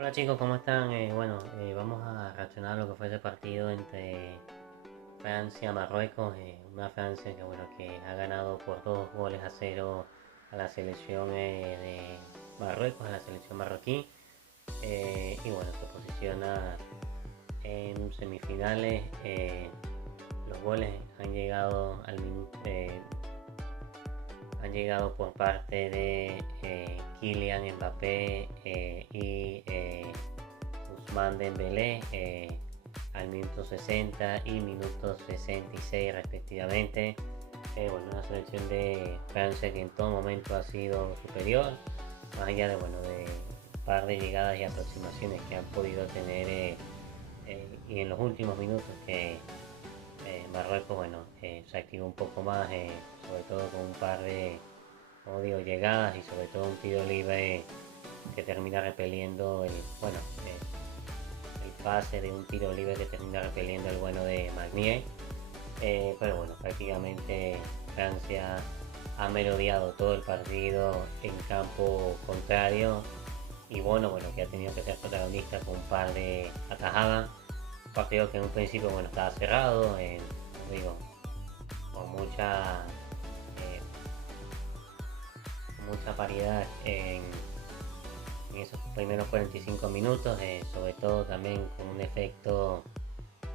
Hola chicos, ¿cómo están? Vamos a reaccionar a lo que fue ese partido entre Francia-Marruecos. Una Francia que ha ganado por 2 goles a 0 a la selección de Marruecos, a la selección marroquí. Se posiciona en semifinales. Los goles han llegado por parte de Kylian Mbappé y Ousmane Dembélé al minuto 60 y minuto 66 respectivamente. Una selección de Francia que en todo momento ha sido superior, más allá de un par de llegadas y aproximaciones que han podido tener y en los últimos minutos que Marruecos se activó un poco más, sobre todo con un par de, como digo, llegadas y sobre todo un tiro libre que termina repeliendo el pase de un tiro libre que termina repeliendo el bueno de Magnier. Prácticamente Francia ha merodeado todo el partido en campo contrario y que ha tenido que ser protagonista con un par de atajadas. Un partido que en un principio estaba cerrado, digo, con eh, mucha paridad en esos primeros 45 minutos, sobre todo también con un efecto,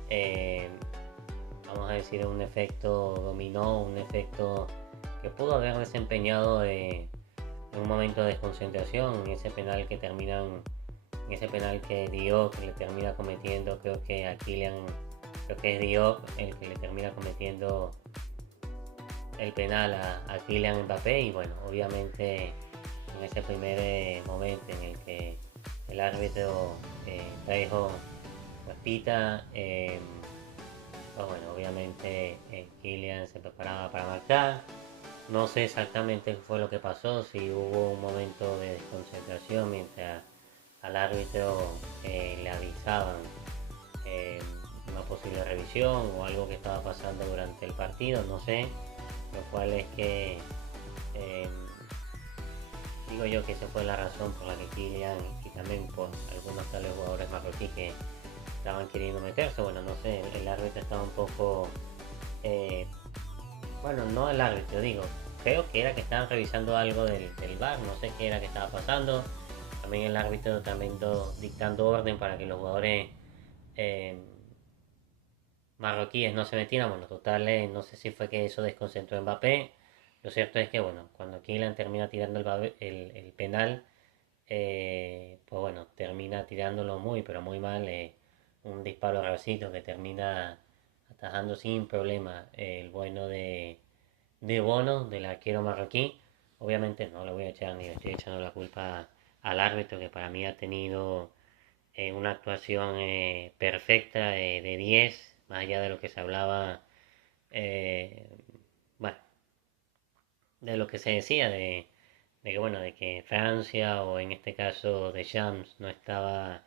eh, vamos a decir, un efecto dominó, un efecto que pudo haber desempeñado en un momento de desconcentración, en ese penal que Diop le termina cometiendo, creo que es Diop el que le termina cometiendo el penal a Kylian Mbappé y obviamente en ese primer momento en el que el árbitro trajo la pita, obviamente Kylian se preparaba para marcar. No sé exactamente qué fue lo que pasó, si hubo un momento de desconcentración mientras al árbitro le avisaban eh, una posible revisión o algo que estaba pasando durante el partido, no sé. Lo cual es que eh, digo yo que esa fue la razón por la que Kylian y también por algunos tales jugadores marroquíes que estaban queriendo meterse. No sé, el árbitro estaba un poco... eh, no el árbitro, digo, creo que era que estaban revisando algo del VAR, no sé qué era que estaba pasando. También el árbitro también dictando orden para que los jugadores eh, marroquíes no se metieran. Total, no sé si fue que eso desconcentró a Mbappé. Lo cierto es que, cuando Kylian termina tirando el penal, termina tirándolo muy, pero muy mal. Un disparo racito que termina atajando sin problema el bueno de Bono, del arquero marroquí. Obviamente no le voy a echar ni le estoy echando la culpa al árbitro, que para mí ha tenido una actuación perfecta de 10 más allá de lo que se hablaba, eh, bueno, de lo que se decía de que Francia o en este caso de Shams no estaba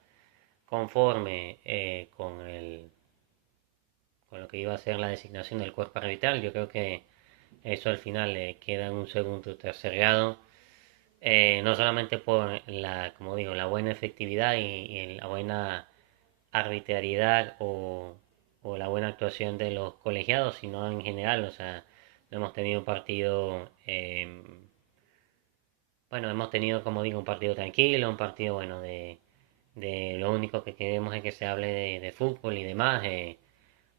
conforme con lo que iba a ser la designación del cuerpo arbitral. Yo creo que eso al final le queda en un segundo o tercer grado. No solamente por como digo, la buena efectividad y la buena arbitrariedad o la buena actuación de los colegiados, sino en general. O sea, no hemos tenido un partido, hemos tenido, como digo, un partido tranquilo, un partido, de lo único que queremos es que se hable de fútbol y demás.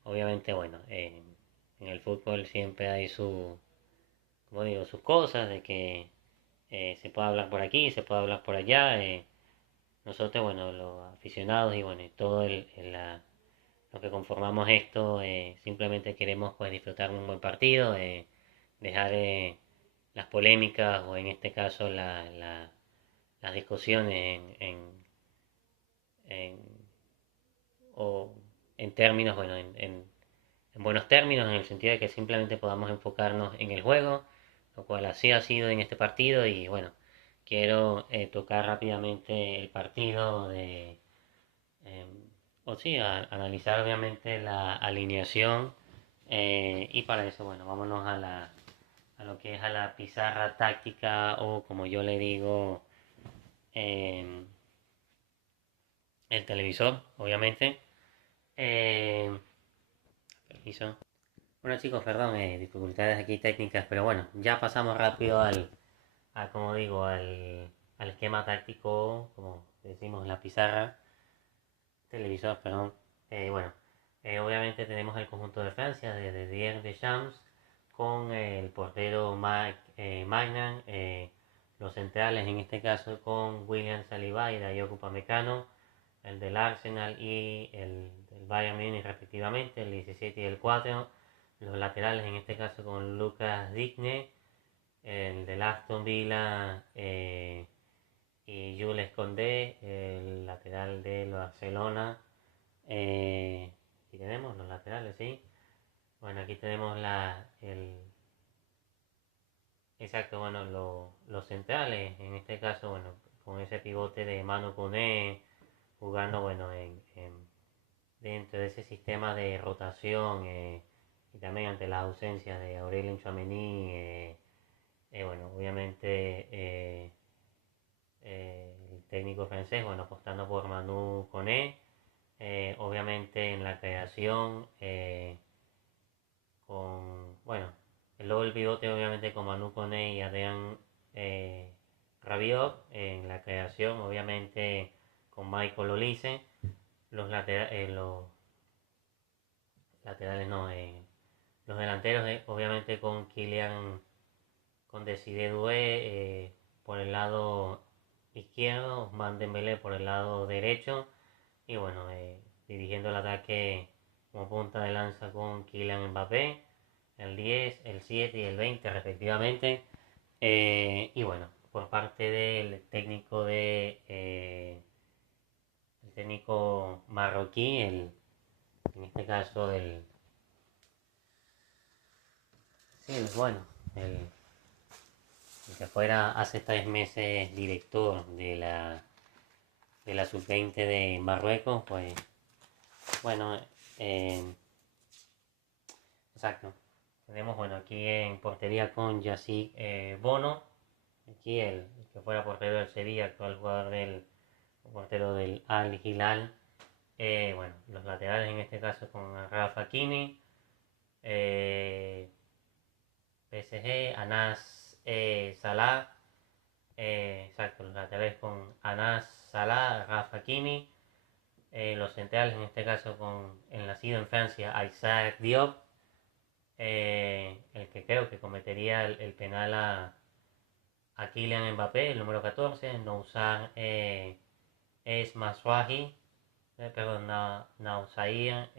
Obviamente, en el fútbol siempre hay como digo, sus cosas, de que se puede hablar por aquí, se puede hablar por allá. Nosotros, los aficionados y todo lo que conformamos esto, simplemente queremos pues disfrutar de un buen partido, dejar las polémicas o en este caso las discusiones en- o en términos, en buenos términos, en el sentido de que simplemente podamos enfocarnos en el juego, lo cual así ha sido en este partido y quiero tocar rápidamente el partido eh, analizar obviamente la alineación y para eso, vámonos a lo que es a la pizarra táctica o como yo le digo, eh, el televisor, obviamente. Permiso. Bueno chicos, perdón, dificultades aquí técnicas, pero bueno, ya pasamos rápido como digo, al esquema táctico, como decimos en la pizarra, televisor, perdón. Bueno, obviamente tenemos el conjunto de Francia de Didier Deschamps con el portero Magnan, los centrales en este caso con William Saliba y Dayot Upamecano, el del Arsenal y el del Bayern Munich respectivamente, el 17 y el 4, los laterales en este caso con Lucas Digne, el del Aston Villa y Jules Condé, el lateral del Barcelona. Aquí tenemos los laterales, ¿sí? Bueno, aquí tenemos exacto, bueno, los centrales, en este caso, bueno, con ese pivote de Manu Koné, jugando, bueno, dentro de ese sistema de rotación y también ante la ausencia de Aurélien Tchouaméni, bueno, obviamente el técnico francés, bueno, apostando por Manu Koné, obviamente en la creación bueno, el doble pivote obviamente con Manu Koné y Adrián eh, Rabiot, en la creación obviamente con Michael Olise, los laterales no, los delanteros obviamente con Desiré Doué por el lado izquierdo, Ousmane Dembélé por el lado derecho y bueno, dirigiendo el ataque como punta de lanza con Kylian Mbappé, el 10, el 7 y el 20 respectivamente. Y bueno, por parte del el técnico marroquí, en este caso bueno, el, el que fuera hace 3 meses director de la sub-20 de Marruecos, pues bueno, eh, exacto. Tenemos, bueno, aquí en portería con Yassik Bono, aquí el que fuera portero del Sevilla, actual jugador del portero del Al Hilal. Bueno, los laterales en este caso con Rafa Hakimi, eh, PSG, Anas Salah, exacto, los laterales con Anas Salah, Rafa Hakimi, los centrales en este caso con el nacido en Francia, Isaac Diop, el que creo que cometería el penal a Kylian Mbappé, el número 14, Nousar es Masrahi, perdón, Nausair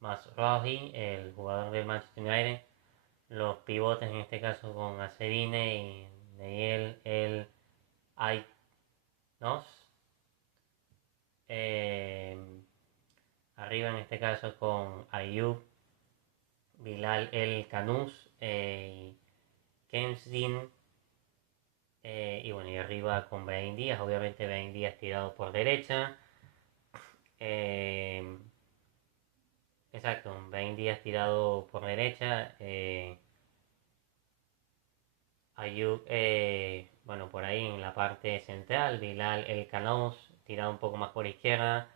Masrahi, el jugador del Manchester United, los pivotes en este caso con Acerine y Neyel el Aitnos, eh, arriba en este caso con Ayub, Bilal el Canus, Kensdin, y bueno, y arriba con Brahim Díaz, obviamente Brahim Díaz tirado por derecha. Eh, exacto, Brahim Díaz tirado por derecha. Ayub, bueno, por ahí en la parte central. Bilal El Canaus tirado un poco más por izquierda.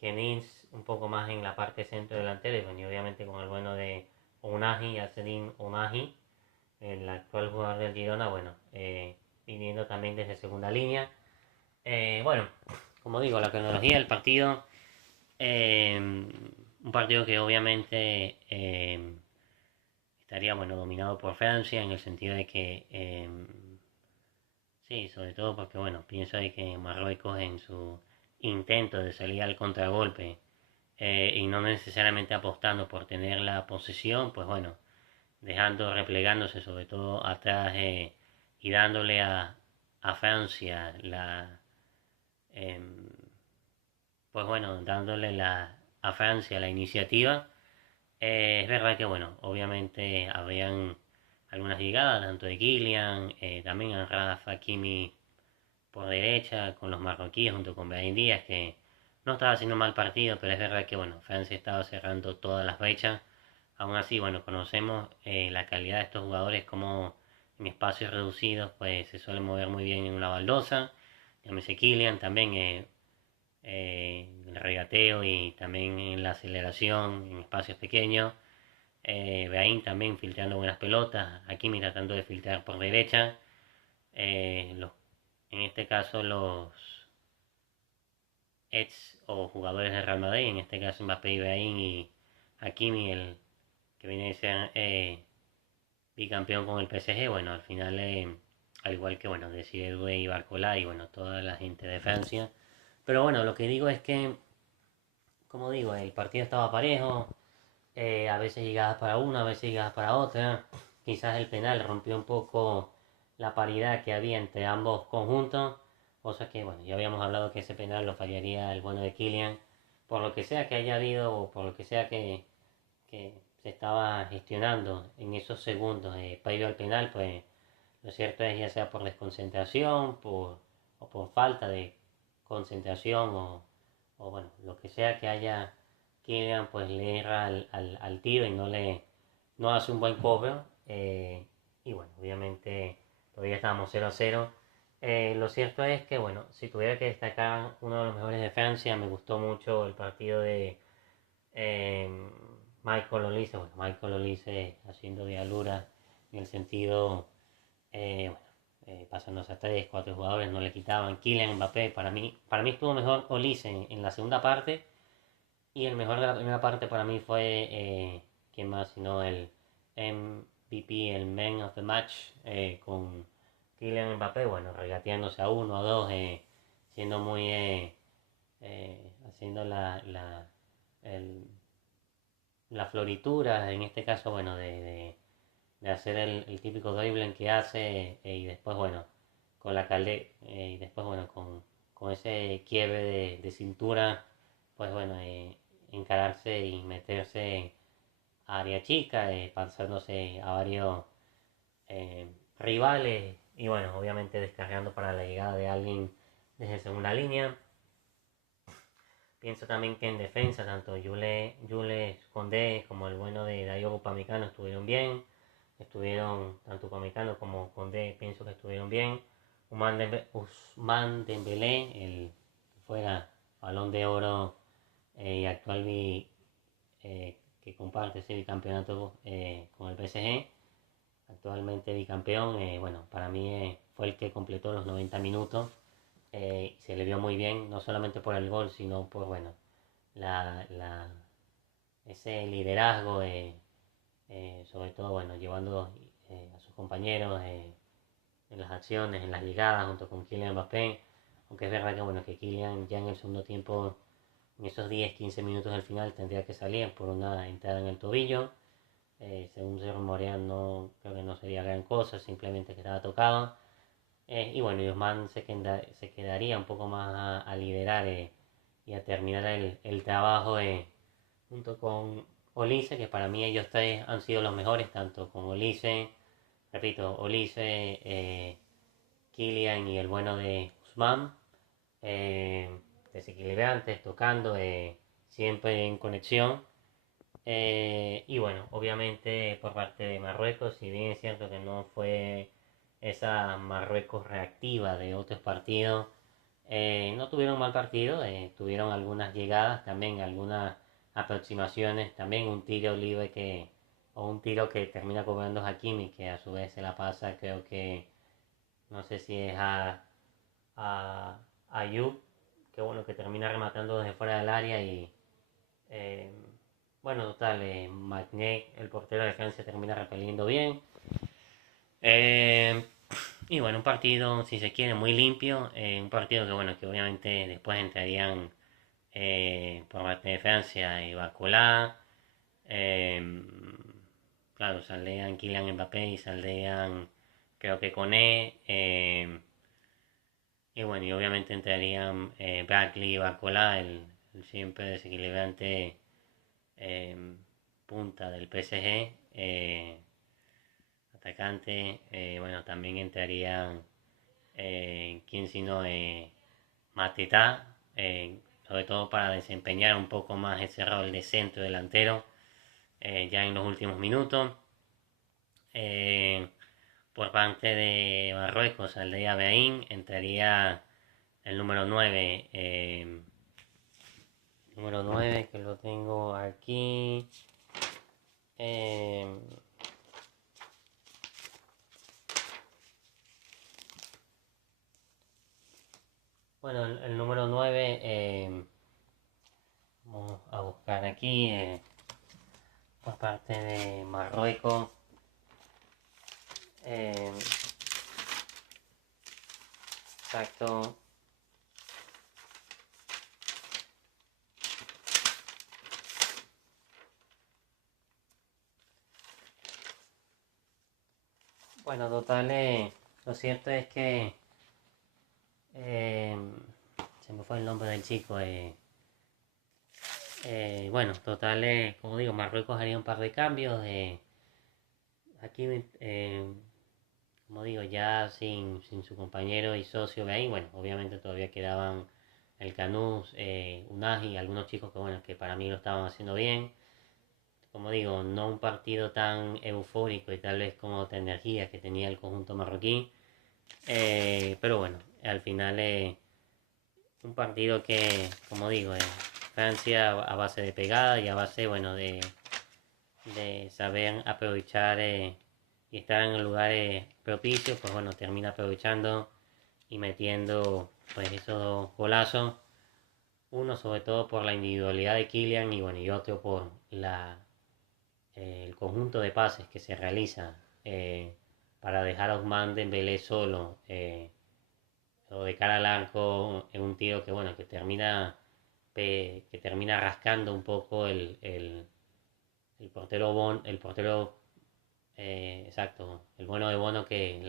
Kenins un poco más en la parte centro delantera. Y bueno, y obviamente con el bueno de Unahi, Yasedin Unahi, el actual jugador del Girona, bueno, viniendo también desde segunda línea. Bueno, como digo, la cronología del partido, un partido que obviamente estaría bueno dominado por Francia en el sentido de que sí, sobre todo porque bueno, pienso de que Marruecos en su intento de salir al contragolpe y no necesariamente apostando por tener la posesión, pues bueno, dejando, replegándose sobre todo atrás y dándole a Francia eh, pues bueno, a Francia la iniciativa. Es verdad que bueno, obviamente habrían algunas llegadas, tanto de Kylian, también a Rafa Hakimi por derecha, con los marroquíes junto con Brahim Díaz, que no estaba haciendo mal partido, pero es verdad que bueno, Francia estaba cerrando todas las brechas. Aún así, bueno, conocemos la calidad de estos jugadores, como en espacios reducidos, pues se suele mover muy bien en una baldosa. Llámese Kylian también, el regateo y también en la aceleración en espacios pequeños. Beaín también filtrando buenas pelotas, Hakimi tratando de filtrar por derecha. En este caso los ex o jugadores de Real Madrid, en este caso Mbappé y Beaín y Hakimi, el que viene a ser bicampeón con el PSG, bueno, al final, al igual que, bueno, Desiré y Barcola y, bueno, toda la gente de Francia. Pero bueno, lo que digo es que, como digo, el partido estaba parejo, a veces llegabas para una, a veces llegabas para otra. Quizás el penal rompió un poco la paridad que había entre ambos conjuntos, cosa que, bueno, ya habíamos hablado que ese penal lo fallaría el bueno de Kylian, por lo que sea que haya habido o por lo que sea que se estaba gestionando en esos segundos previo al penal, pues lo cierto es ya sea por desconcentración o por falta de concentración o bueno, lo que sea que haya Kylian, pues le erra al tiro y no hace un buen cobro. Y bueno, obviamente todavía estábamos 0-0. Lo cierto es que, bueno, si tuviera que destacar uno de los mejores de Francia, me gustó mucho el partido de Michael Olise. Bueno, Michael Olise haciendo diablura en el sentido, bueno, pasándose a 3, 4 jugadores, no le quitaban. Kylian Mbappé, para mí estuvo mejor Olise en la segunda parte. Y el mejor de la primera parte para mí fue, ¿quién más? Sino el MVP, el Man of the Match, con Kylian Mbappé, bueno, regateándose a uno, a dos, siendo muy, haciendo el- la floritura, en este caso, bueno, de hacer el típico dribbling que hace y después, bueno, con la calde, y después, bueno, con ese quiebre de cintura, pues bueno, encararse y meterse a área chica, pasándose a varios eh, rivales y bueno, obviamente descargando para la llegada de alguien desde segunda línea. Pienso también que en defensa, tanto Jules Condé como el bueno de Dayo Upamecano estuvieron bien. Estuvieron tanto Upamecano como Condé, pienso que estuvieron bien. Ousmane Dembélé, el que fuera Balón de Oro y actual que comparte ese bicampeonato con el PSG, actualmente bicampeón, bueno, para mí fue el que completó los 90 minutos. Se le vio muy bien, no solamente por el gol, sino por, bueno, la, la, ese liderazgo, sobre todo, bueno, llevando a sus compañeros en las acciones, en las llegadas, junto con Kylian Mbappé. Aunque es verdad que, bueno, que Kylian ya en el segundo tiempo, en esos 10-15 minutos del final, tendría que salir por una entrada en el tobillo. Según se rumorea, no, creo que no sería gran cosa, simplemente que estaba tocado. Y bueno, Yusman se quedaría un poco más a liderar y a terminar el trabajo junto con Olise, que para mí ellos tres han sido los mejores, tanto con Olise, repito, Olise, Kylian y el bueno de Usman, eh, desequilibrantes, tocando, siempre en conexión. Y bueno, obviamente por parte de Marruecos, si bien es cierto que no fue esa Marruecos reactiva de otros partidos, no tuvieron mal partido, tuvieron algunas llegadas, también algunas aproximaciones, también un tiro libre o un tiro que termina cobrando Hakimi, que a su vez se la pasa, creo que, no sé si es a Ayub, que bueno, que termina rematando desde fuera del área y eh, bueno, total, Magnet, el portero de Francia, termina repeliendo bien. Eh, y bueno, un partido, si se quiere, muy limpio. Un partido que, bueno, que obviamente después entrarían por parte de Francia y Barcola. Eh, claro, saldrían Kylian Mbappé y saldrían, creo que Koné. Y bueno, y obviamente entrarían Bradley y Barcola, el siempre desequilibrante eh, punta del PSG, atacante. Bueno, también entrarían, quién sino Mateta, sobre todo para desempeñar un poco más ese rol de centro delantero ya en los últimos minutos. Eh, por parte de Marruecos saldría Beín, entraría el número 9, número 9 que lo tengo aquí. Bueno, el número 9, vamos a buscar aquí, por parte de Marruecos. Eh, exacto. Bueno, total, lo cierto es que eh, se me fue el nombre del chico. Bueno, total, como digo, Marruecos haría un par de cambios. Aquí, como digo, ya sin su compañero y socio de ahí, bueno, obviamente todavía quedaban el Canús, Unagi, algunos chicos que, bueno, que para mí lo estaban haciendo bien. Como digo, no un partido tan eufórico y tal vez con otra energía que tenía el conjunto marroquí. Pero bueno, al final un partido que, como digo, Francia a base de pegada y a base, bueno, de saber aprovechar y estar en lugares propicios, pues bueno, termina aprovechando y metiendo pues esos golazos. Uno sobre todo por la individualidad de Kylian y bueno, y otro por el conjunto de pases que se realiza para dejar a Ousmane Dembélé solo o de cara al arco en un tiro que bueno, que termina rascando un poco el portero exacto, el bueno de Bono que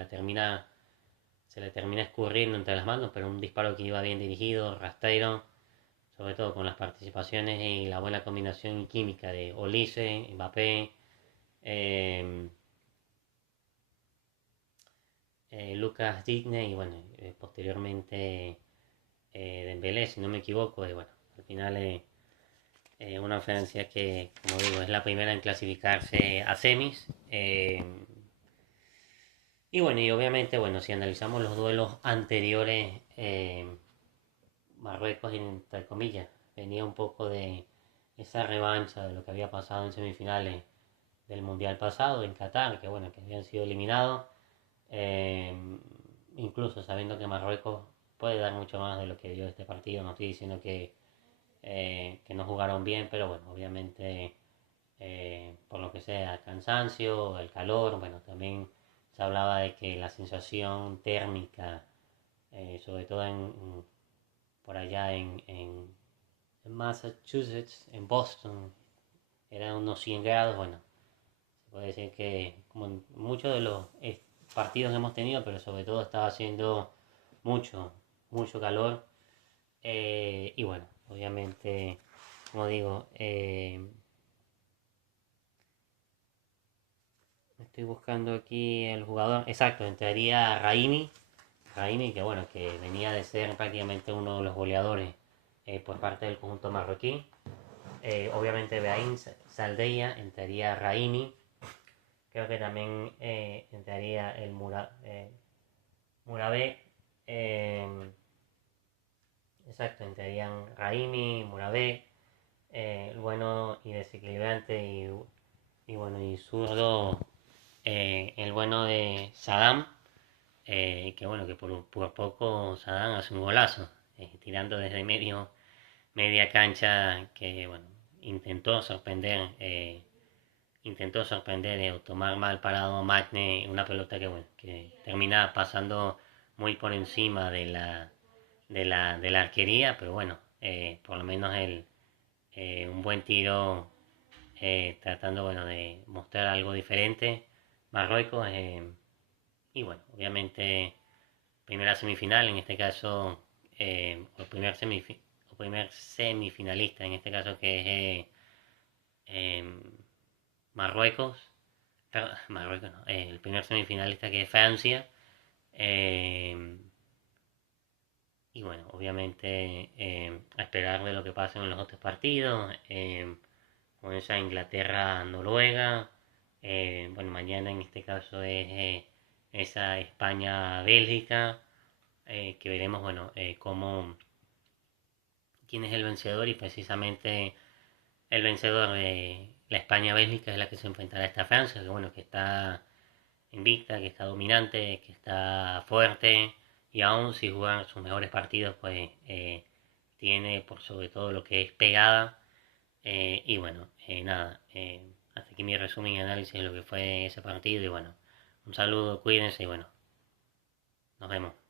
se le termina escurriendo entre las manos, pero un disparo que iba bien dirigido, rastrero, sobre todo con las participaciones y la buena combinación química de Olise, Mbappé, eh, Lucas Digne y bueno, posteriormente Dembélé, si no me equivoco, y bueno, al final una Francia que, como digo, es la primera en clasificarse a semis. Y bueno, y obviamente, bueno, si analizamos los duelos anteriores, Marruecos, entre comillas, venía un poco de esa revancha de lo que había pasado en semifinales del Mundial pasado en Qatar, que bueno, que habían sido eliminados, eh, incluso sabiendo que Marruecos puede dar mucho más de lo que dio este partido, no estoy diciendo que no jugaron bien, pero bueno, obviamente por lo que sea, el cansancio, el calor, bueno, también se hablaba de que la sensación térmica, sobre todo por allá en Massachusetts, en Boston, eran unos 100 grados, bueno, se puede decir que como en muchos de los partidos que hemos tenido, pero sobre todo estaba haciendo mucho, mucho calor, y bueno, obviamente, como digo, estoy buscando aquí el jugador. Exacto, entraría Raimi. Raimi, que bueno, que venía de ser prácticamente uno de los goleadores por parte del conjunto marroquí. Obviamente Beaín Saldeia, entraría Raimi. Creo que también entraría el Murabé. Exacto, entrarían Raimi, Murabé, el bueno y desequilibrante y bueno, y zurdo, el bueno de Saddam, que bueno, que por poco Saddam hace un golazo, tirando desde media cancha, que bueno, intentó sorprender, o tomar mal parado a Magne, una pelota que bueno, que termina pasando muy por encima de la arquería, pero bueno, por lo menos un buen tiro, tratando bueno, de mostrar algo diferente. Marruecos, y bueno, obviamente primera semifinal, en este caso, o primer semifinalista, en este caso que es Marruecos, Marruecos no, el primer semifinalista que es Francia, eh, y bueno, obviamente a esperar de lo que pase en los otros partidos, con esa Inglaterra-Noruega, bueno, mañana en este caso es esa España-Bélgica, que veremos, bueno, quién es el vencedor, y precisamente el vencedor de la España-Bélgica es la que se enfrentará a esta Francia, que bueno, que está invicta, que está dominante, que está fuerte, y aún si juegan sus mejores partidos, pues tiene por sobre todo lo que es pegada. Y bueno, nada, hasta aquí mi resumen y análisis de lo que fue ese partido, y bueno, un saludo, cuídense y bueno, nos vemos.